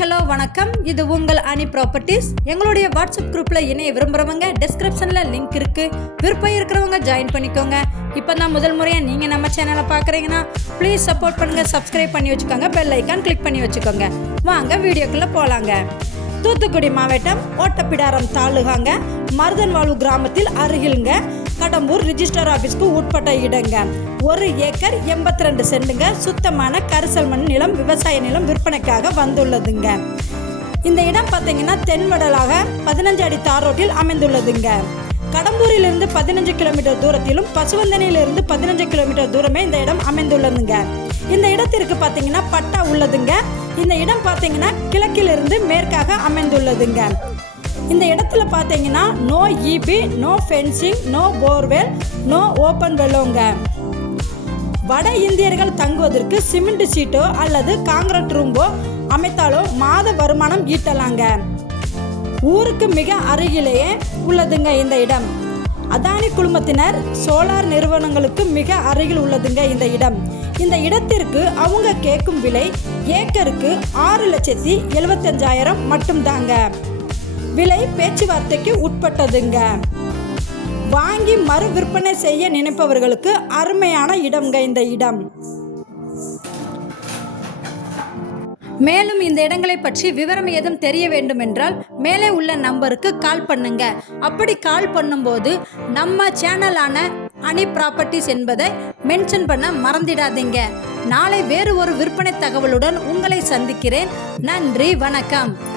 Hello வணக்கம். இது உங்கள் அணி ப்ராப்பர்ட்டிஸ் எங்களுடைய வாட்ஸ்அப் குரூப்பில் இணைய விரும்புகிறவங்க டிஸ்கிரிப்ஷனில் லிங்க் இருக்குது விருப்பம் இருக்கிறவங்க ஜாயின் பண்ணிக்கோங்க. இப்போ தான் முதல் முறையாக நீங்கள் நம்ம சேனலை பார்க்குறீங்கன்னா ப்ளீஸ் சப்போர்ட் பண்ணுங்கள் சப்ஸ்கிரைப் பண்ணி வச்சுக்கோங்க பெல் ஐக்கான் கிளிக் பண்ணி வச்சுக்கோங்க. வாங்க வீடியோக்குள்ளே போகலாங்க தூத்துக்குடி மாவட்டம் ஓட்டப்பிடாரம் தாலுகாங்க மருதன்வாழ்வு கிராமத்தில் அருகிலுங்க. கடம்பூர் ரிஜிஸ்டர் ஆஃபீஸ்க்கு உட்பட்ட இடங்க. ஒரு ஏக்கர் எண்பத்தி ரெண்டு சென்டுங்க சுத்தமான கரிசல் மண் நிலம் விவசாய நிலம் விற்பனைக்காக வந்துள்ளதுங்க. இந்த இடம் பார்த்தீங்கன்னா தென்வடலாக பதினஞ்சு அடி தார் ரோட்டில் அமைந்துள்ளதுங்க. கடம்பூரிலிருந்து பதினஞ்சு கிலோமீட்டர் தூரத்திலும் பசுவந்தனையிலிருந்து பதினஞ்சு கிலோமீட்டர் தூரமே இந்த இடம் அமைந்துள்ளதுங்க. இந்த இடத்திற்கு பார்த்தீங்கன்னா பட்டா உள்ளதுங்க. இந்த இடம் பார்த்தீங்கன்னா கிழக்கிலிருந்து மேற்காக அமைந்துள்ளதுங்க. இந்த இடத்துல பார்த்தீங்கன்னா no EB no fencing no borewell no open வெல்லோங்க வட இந்தியர்கள் தங்குவதற்கு சிமெண்ட் சீட்டோ அல்லது காங்கிரட் ரூம்போ அமைத்தாலோ மாத வருமானம் ஈட்டலாங்க. ஊருக்கு மிக அருகிலேயே உள்ளதுங்க இந்த இடம். அதானி குழுமத்தினர் சோலார் நிறுவனங்களுக்கு மிக அருகில் உள்ளதுங்க இந்த இடம். இந்த இடத்திற்கு அவங்க கேட்கும் விலை ஏக்கருக்கு ஆறு லட்சத்தி எழுபத்தஞ்சாயிரம் மட்டும்தாங்க. விலை பேச்சுவார்த்தைக்கு உட்பட்டதுங்க. வாங்கி மறு விற்பனை செய்ய நினைப்பவர்களுக்கு அருமையான இடம்ங்க இந்த இடம். மேலும் இந்த இடங்களை பற்றி விவரம் ஏதும் தெரிய வேண்டும் என்றால் மேலே உள்ள நம்பருக்கு கால் பண்ணுங்க. அப்படி கால் பண்ணும்போது நம்ம சேனலான அணி ப்ராப்பர்ட்டிஸ் என்பதை மென்ஷன் பண்ண மறந்திடாதீங்க. நாளை வேறு ஒரு விற்பனை தகவலுடன் உங்களை சந்திக்கிறேன். நன்றி வணக்கம்.